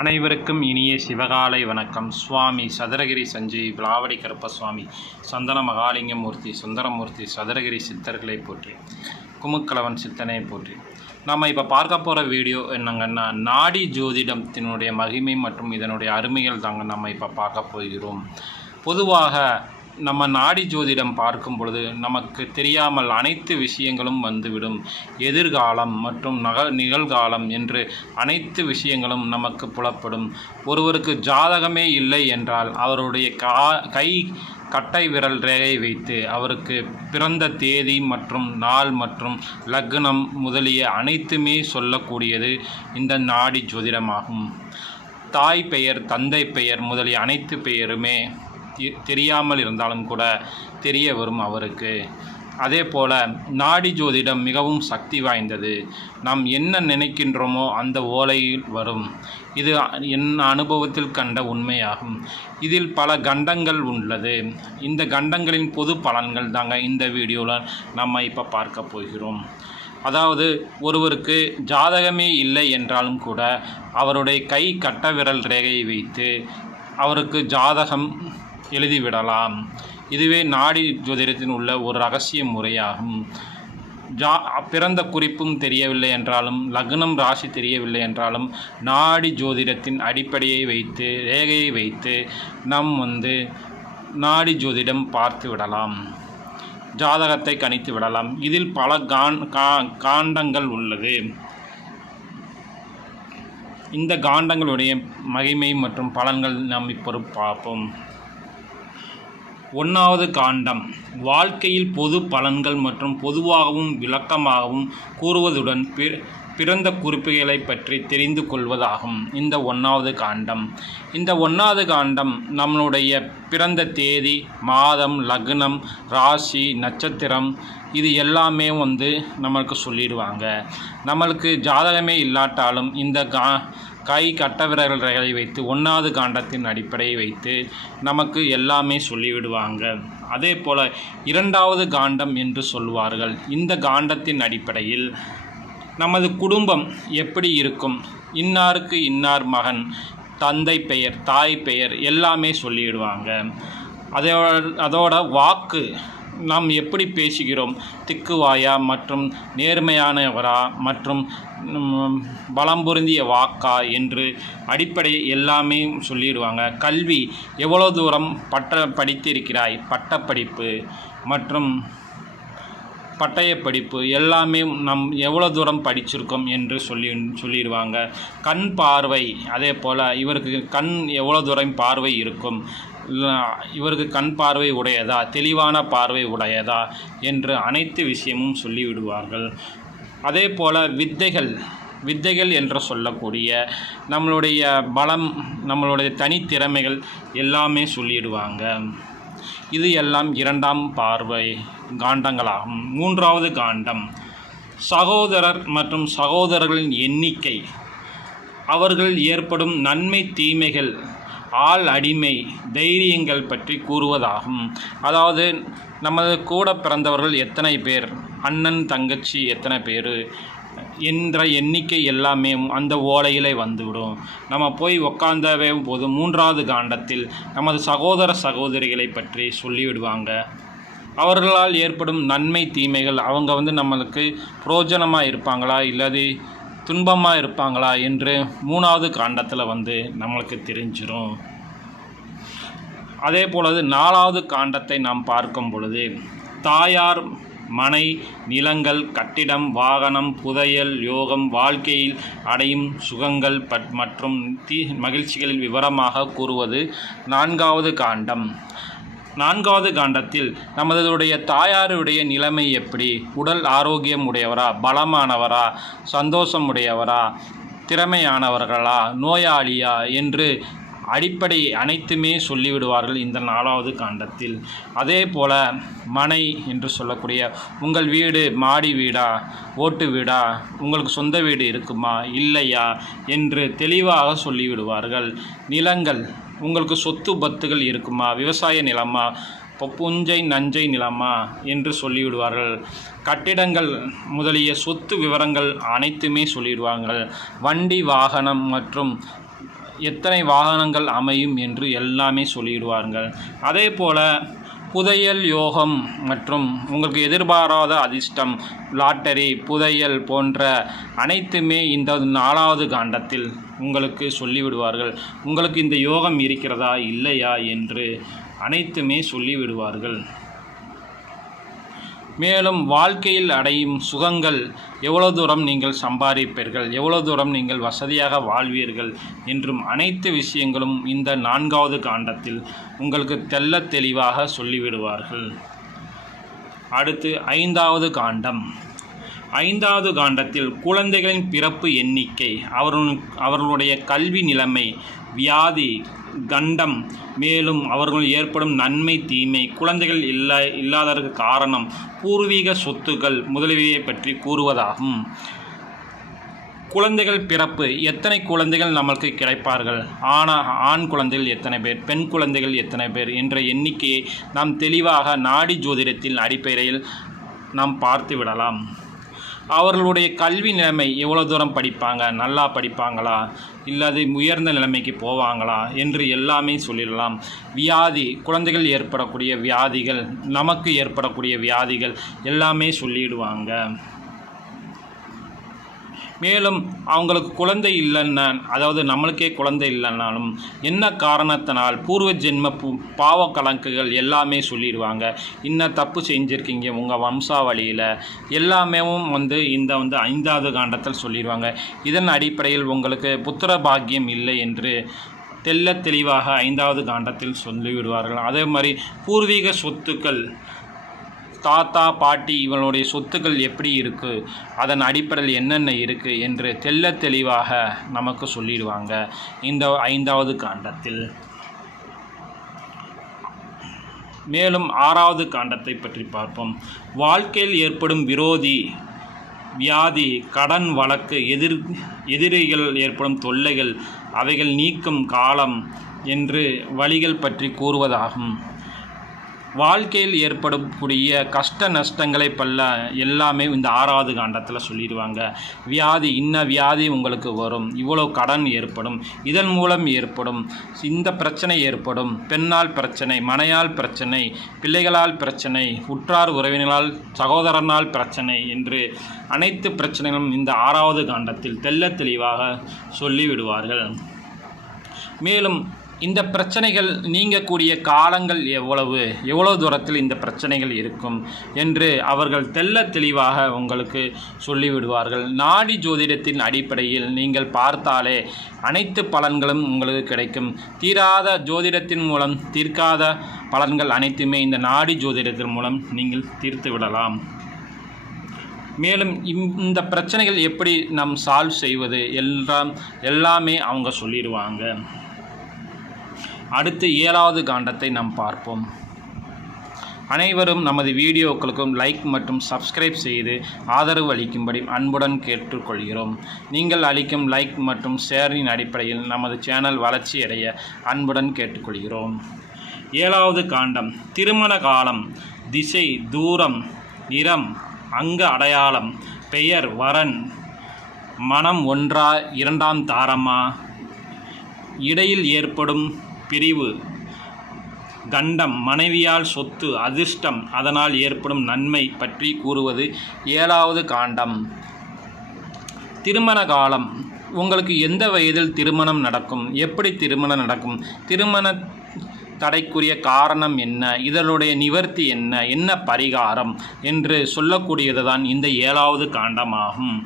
அனைவருக்கும் இனிய சிவகாலை வணக்கம். சுவாமி சதுரகிரி சஞ்சய் விளாவடி கருப்பசுவாமி சந்தன மகாலிங்கமூர்த்தி சுந்தரமூர்த்தி சதுரகிரி சித்தர்களை போற்றி குமுக்கலவன் சித்தனை போற்றி. நம்ம இப்போ பார்க்க போகிற வீடியோ என்னங்கன்னா நாடி ஜோதிடத்தினுடைய மகிமை மற்றும் இதனுடைய அருமைகள் தாங்க நம்ம இப்போ பார்க்க போகிறோம். பொதுவாக நம்ம நாடி ஜோதிடம் பார்க்கும் பொழுது நமக்கு தெரியாமல் அனைத்து விஷயங்களும் வந்துவிடும். எதிர்காலம் மற்றும் நக நிகழ்காலம் என்று அனைத்து விஷயங்களும் நமக்கு புலப்படும். ஒருவருக்கு ஜாதகமே இல்லை என்றால் அவருடைய கா கை கட்டை விரல் ரேகை வைத்து அவருக்கு பிறந்த தேதி மற்றும் நாள் மற்றும் லக்னம் முதலிய அனைத்துமே சொல்லக்கூடியது இந்த நாடி ஜோதிடமாகும். தாய் பெயர் தந்தை பெயர் முதலிய அனைத்து பெயருமே தெரியாமல் இருந்தாலும் கூட தெரிய வரும் அவருக்கு. அதே போல் நாடி ஜோதிடம் மிகவும் சக்தி வாய்ந்தது. நாம் என்ன நினைக்கின்றோமோ அந்த ஓலையில் வரும். இது என் அனுபவத்தில் கண்ட உண்மையாகும். இதில் பல கண்டங்கள் உள்ளது. இந்த கண்டங்களின் பொது பலன்கள் தாங்க இந்த வீடியோவில் நம்ம இப்போ பார்க்க போகிறோம். அதாவது ஒருவருக்கு ஜாதகமே இல்லை என்றாலும் கூட அவருடைய கை கட்ட விரல் ரேகையை வைத்து அவருக்கு ஜாதகம் எழுதிவிடலாம். இதுவே நாடி ஜோதிடத்தில் உள்ள ஒரு ரகசிய முறையாகும். ஜா பிறந்த குறிப்பும் தெரியவில்லை என்றாலும் லக்னம் ராசி தெரியவில்லை என்றாலும் நாடி ஜோதிடத்தின் அடிப்படையை வைத்து ரேகையை வைத்து நாம் வந்து நாடி ஜோதிடம் பார்த்து விடலாம். ஜாதகத்தை கணித்து விடலாம். இதில் பல கான் கா காண்டங்கள் உள்ளது. இந்த காண்டங்களுடைய மகிமை மற்றும் பலன்கள் நாம் இப்பொரு பார்ப்போம். ஒன்றாவது காண்டம். வாழ்க்கையில் பொது பலன்கள் மற்றும் பொதுவாகவும் விளக்கமாகவும் கூறுவதுடன் பிற பிறந்த குறிப்புகளை பற்றி தெரிந்து கொள்வதாகும். இந்த ஒன்றாவது காண்டம். இந்த ஒன்றாவது காண்டம் நம்மளுடைய பிறந்த தேதி மாதம் லக்னம் ராசி நட்சத்திரம் இது எல்லாமே வந்து நம்மளுக்கு சொல்லிடுவாங்க. நம்மளுக்கு ஜாதகமே இல்லாட்டாலும் இந்த கா கை கட்ட விரல்களை வைத்து ஒன்றாவது காண்டத்தின் அடிப்படையை வைத்து நமக்கு எல்லாமே சொல்லிவிடுவாங்க. அதே போல் இரண்டாவது காண்டம் என்று சொல்வார்கள் இந்த காண்டத்தின் அடிப்படையில் நமது குடும்பம் எப்படி இருக்கும்? இன்னாருக்கு இன்னார் மகன் தந்தை பெயர் தாய் பெயர் எல்லாமே சொல்லிவிடுவாங்க. அதோட அதோட வாக்கு நாம் எப்படி பேசுகிறோம்? திக்குவாயா மற்றும் நேர்மையானவரா மற்றும் பலம் பொருந்திய வாக்கா என்று அடிப்படை எல்லாமே சொல்லிடுவாங்க. கல்வி எவ்வளோ தூரம் பட்ட படித்திருக்கிறாய்? பட்டப்படிப்பு மற்றும் பட்டய படிப்பு எல்லாமே நம் எவ்வளோ தூரம் படிச்சிருக்கோம் என்று சொல்லி சொல்லிடுவாங்க. கண் பார்வை அதே போல் இவருக்கு கண் எவ்வளோ தூரம் பார்வை இருக்கும்? இவருக்கு கண் பார்வை உடையதா தெளிவான பார்வை உடையதா என்று அனைத்து விஷயமும் சொல்லிவிடுவார்கள். அதே போல் வித்தைகள் வித்தைகள் என்று சொல்லக்கூடிய நம்மளுடைய பலம் நம்மளுடைய தனித்திறமைகள் எல்லாமே சொல்லிடுவாங்க இது எல்லாம் இரண்டாம் பார்வை காண்டங்களாகும். மூன்றாவது காண்டம் சகோதரர் மற்றும் சகோதரர்களின் எண்ணிக்கை. அவர்கள் ஏற்படும் நன்மை தீமைகள் ஆள் அடிமை தைரியங்கள் பற்றி கூறுவதாகும். அதாவது நமது கூட பிறந்தவர்கள் எத்தனை பேர்? அண்ணன் தங்கச்சி எத்தனை பேர்? என்ற எண்ணிக்கை எல்லாமே அந்த ஓலையிலே வந்துவிடும். நம்ம போய் உக்காந்தவே போது மூன்றாவது காண்டத்தில் நமது சகோதர சகோதரிகளை பற்றி சொல்லிவிடுவாங்க. அவர்களால் ஏற்படும் நன்மை தீமைகள் அவங்க வந்து நம்மளுக்கு புரோஜனமாக இருப்பாங்களா? இல்லாது துன்பமாக இருப்பாங்களா என்று மூணாவது காண்டத்தில் வந்து நம்மளுக்கு தெரிஞ்சிடும் அதே போலது நாலாவது காண்டத்தை நாம் பார்க்கும் பொழுது தாயார் மனை நிலங்கள் கட்டிடம் வாகனம் புதையல் யோகம் வாழ்க்கையில் அடையும் சுகங்கள் பட் மற்றும் தீ மகிழ்ச்சிகளில் விவரமாக கூறுவது நான்காவது காண்டம். நான்காவது காண்டத்தில் நமதுடைய தாயாருடைய நிலைமை எப்படி? உடல் ஆரோக்கியம் உடையவரா? பலமானவரா? சந்தோஷம் உடையவரா திறமையானவர்களா? நோயாளியா? என்று அடிப்படை அனைத்துமே சொல்லிவிடுவார்கள் இந்த நாலாவது காண்டத்தில். அதே போல மனை என்று சொல்லக்கூடிய உங்கள் வீடு மாடி வீடா? ஓட்டு வீடா? உங்களுக்கு சொந்த வீடு இருக்குமா? இல்லையா? என்று தெளிவாக சொல்லிவிடுவார்கள். நிலங்கள் உங்களுக்கு சொத்து பத்துகள் இருக்குமா? விவசாய நிலமா? இப்போ புஞ்சை நஞ்சை நிலமா? என்று சொல்லிவிடுவார்கள். கட்டிடங்கள் முதலிய சொத்து விவரங்கள் அனைத்துமே சொல்லிவிடுவார்கள். வண்டி வாகனம் மற்றும் எத்தனை வாகனங்கள் அமையும் என்று எல்லாமே சொல்லிடுவார்கள் அதே போல் புதையல் யோகம் மற்றும் உங்களுக்கு எதிர்பாராத அதிர்ஷ்டம் லாட்டரி புதையல் போன்ற அனைத்துமே இந்த நாலாவது காண்டத்தில் உங்களுக்கு சொல்லிவிடுவார்கள். உங்களுக்கு இந்த யோகம் இருக்கிறதா இல்லையா என்று அனைத்துமே சொல்லிவிடுவார்கள். மேலும் வாழ்க்கையில் அடையும் சுகங்கள் எவ்வளோ தூரம் நீங்கள் சம்பாதிப்பீர்கள்? எவ்வளோ தூரம் நீங்கள் வசதியாக வாழ்வீர்கள்? என்றும் அனைத்து விஷயங்களும் இந்த நான்காவது காண்டத்தில் உங்களுக்கு தெள்ளத் தெளிவாக சொல்லிவிடுவார்கள். அடுத்து ஐந்தாவது காண்டம். ஐந்தாவது காண்டத்தில் குழந்தைகளின் பிறப்பு எண்ணிக்கை அவர்கள் அவர்களுடைய கல்வி நிலைமை வியாதி கண்டம் மேலும் அவர்கள் ஏற்படும் நன்மை தீமை குழந்தைகள் இல்லா இல்லாததற்கு காரணம் பூர்வீக சொத்துக்கள் முதலியவை பற்றி கூறுவதாகும். குழந்தைகள் பிறப்பு எத்தனை குழந்தைகள் நமக்கு கிடைப்பார்கள்? ஆனா ஆண் குழந்தைகள் எத்தனை பேர் பெண் குழந்தைகள் எத்தனை பேர் என்ற எண்ணிக்கையை நாம் தெளிவாக நாடி ஜோதிடத்தின் அடிப்படையில் நாம் பார்த்து விடலாம். அவர்களுடைய கல்வி நிலைமை எவ்வளோ தூரம் படிப்பாங்க? நல்லா படிப்பாங்களா? இல்லாது உயர்ந்த நிலைமைக்கு போவாங்களா? என்று எல்லாமே சொல்லிடலாம். வியாதி குழந்தைகள் ஏற்படக்கூடிய வியாதிகள் நமக்கு ஏற்படக்கூடிய வியாதிகள் எல்லாமே சொல்லிடுவாங்க. மேலும் அவங்களுக்கு குழந்தை இல்லைன்னா அதாவது நம்மளுக்கே குழந்தை இல்லைன்னாலும் என்ன காரணத்தினால் பூர்வ ஜென்ம பாவ கணக்குகள் எல்லாமே சொல்லிடுவாங்க. இன்ன தப்பு செஞ்சுருக்கீங்க உங்கள் வம்சாவளியில்? எல்லாமே வந்து இந்த வந்து ஐந்தாவது காண்டத்தில் சொல்லிடுவாங்க. இதன் அடிப்படையில் உங்களுக்கு புத்திர பாக்கியம் இல்லை என்று தெல்ல தெளிவாக ஐந்தாவது காண்டத்தில் சொல்லிவிடுவார்கள். அதே மாதிரி பூர்வீக சொத்துக்கள் தாத்தா பாட்டி இவளுடைய சொத்துக்கள் எப்படி இருக்குது அதன் அடிப்படையில் என்னென்ன இருக்குது என்று தெல்ல தெளிவாக நமக்கு சொல்லிடுவாங்க. இந்த ஐந்தாவது காண்டத்தில். மேலும் ஆறாவது காண்டத்தை பற்றி பார்ப்போம். வாழ்க்கையில் ஏற்படும் விரோதி வியாதி கடன் வழக்கு எதிர் எதிரிகள் ஏற்படும் தொல்லைகள் அவைகள் நீக்கும் காலம் என்று வழிகள் பற்றி கூறுவதாகும். வாழ்க்கையில் ஏற்படக்கூடிய கஷ்ட நஷ்டங்களை பல்ல எல்லாமே இந்த ஆறாவது காண்டத்தில் சொல்லிடுவாங்க. வியாதி இன்ன வியாதி உங்களுக்கு வரும். இவ்வளோ கடன் ஏற்படும். இதன் மூலம் ஏற்படும். இந்த பிரச்சனை ஏற்படும். பெண்ணால் பிரச்சனை மனையால் பிரச்சனை பிள்ளைகளால் பிரச்சனை உற்றார் உறவினரால் சகோதரனால் பிரச்சனை என்று அனைத்து பிரச்சனைகளும் இந்த ஆறாவது காண்டத்தில் தெல்ல தெளிவாக சொல்லிவிடுவார்கள். மேலும் இந்த பிரச்சனைகள் நீங்கக்கூடிய காலங்கள் எவ்வளவு? எவ்வளவு தூரத்தில் இந்த பிரச்சனைகள் இருக்கும்? என்று அவர்கள் தெள்ளத் தெளிவாக உங்களுக்கு சொல்லிவிடுவார்கள். நாடி ஜோதிடத்தின் அடிப்படையில் நீங்கள் பார்த்தாலே அனைத்து பலன்களும் உங்களுக்கு கிடைக்கும். தீராத ஜோதிடத்தின் மூலம் தீர்க்காத பலன்கள் அனைத்துமே இந்த நாடி ஜோதிடத்தின் மூலம் நீங்கள் தீர்த்து விடலாம். மேலும் இந்த பிரச்சனைகள் எப்படி நாம் சால்வ் செய்வது? எல்லாம் எல்லாமே அவங்க சொல்லிடுவாங்க. அடுத்து ஏழாவது காண்டத்தை நாம் பார்ப்போம். அனைவரும் நமது வீடியோக்களுக்கும் லைக் மற்றும் சப்ஸ்கிரைப் செய்து ஆதரவு அளிக்கும்படி அன்புடன் கேட்டுக்கொள்கிறோம். நீங்கள் அளிக்கும் லைக் மற்றும் ஷேரின் அடிப்படையில் நமது சேனல் வளர்ச்சியடைய அன்புடன் கேட்டுக்கொள்கிறோம். ஏழாவது காண்டம் திருமண காலம் திசை தூரம் நிறம் அங்க அடையாளம் பெயர் வரன் மனம் ஒன்றா இரண்டாம் தாரமா இடையில் ஏற்படும் பிரிவு. கண்டம் மனைவியால் சொத்து அதிர்ஷ்டம் அதனால் ஏற்படும் நன்மை பற்றி கூறுவது ஏழாவது காண்டம். திருமண காலம். உங்களுக்கு எந்த வயதில் திருமணம் நடக்கும்? எப்படி திருமணம் நடக்கும்? திருமண தடைக்குரிய காரணம் என்ன? இதனுடைய நிவர்த்தி என்ன? என்ன பரிகாரம்? என்று சொல்லக்கூடியது தான் இந்த ஏழாவது காண்டமாகும்.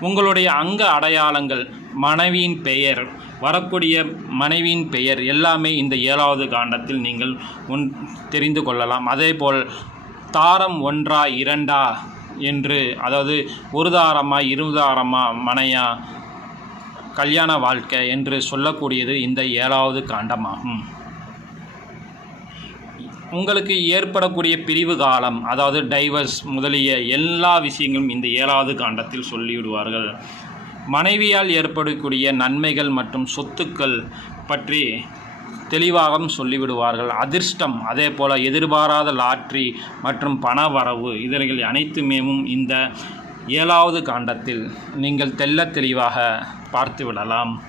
உங்களுடைய அங்க அடையாளங்கள் மனைவியின் பெயர் வரக்கூடிய மனைவியின் பெயர் எல்லாமே இந்த ஏழாவது காண்டத்தில் நீங்கள் உன் தெரிந்து கொள்ளலாம். அதேபோல் தாரம் ஒன்றா இரண்டா என்று அதாவது ஒரு தாரமா இருதாரமா மனையா கல்யாண வாழ்க்கை என்று சொல்லக்கூடியது இந்த ஏழாவது காண்டமாகும். உங்களுக்கு ஏற்படக்கூடிய பிரிவு காலம் அதாவது டைவர்ஸ் முதலிய எல்லா விஷயங்களும் இந்த ஏழாவது காண்டத்தில் சொல்லிவிடுவார்கள். மனைவியால் ஏற்படக்கூடிய நன்மைகள் மற்றும் சொத்துக்கள் பற்றி தெளிவாகவும் சொல்லிவிடுவார்கள். அதிர்ஷ்டம் அதே போல் எதிர்பாராத லாட்ரி மற்றும் பண வரவு இதர்கள் அனைத்துமேவும் இந்த ஏழாவது காண்டத்தில் நீங்கள் தெள்ளத் தெளிவாக பார்த்து விடலாம்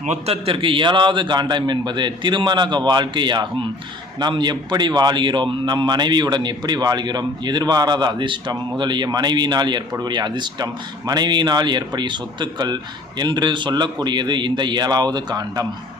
மொத்தத்திற்கு ஏழாவது காண்டம் என்பது திருமண வாழ்க்கையாகும். நாம் எப்படி வாழ்கிறோம்? நம் மனைவியுடன் எப்படி வாழ்கிறோம்? எதிர்பாராத அதிர்ஷ்டம் முதலிய மனைவியினால் ஏற்படக்கூடிய அதிர்ஷ்டம் மனைவியினால் ஏற்படிய சொத்துக்கள் என்று சொல்லக்கூடியது இந்த ஏழாவது காண்டம்.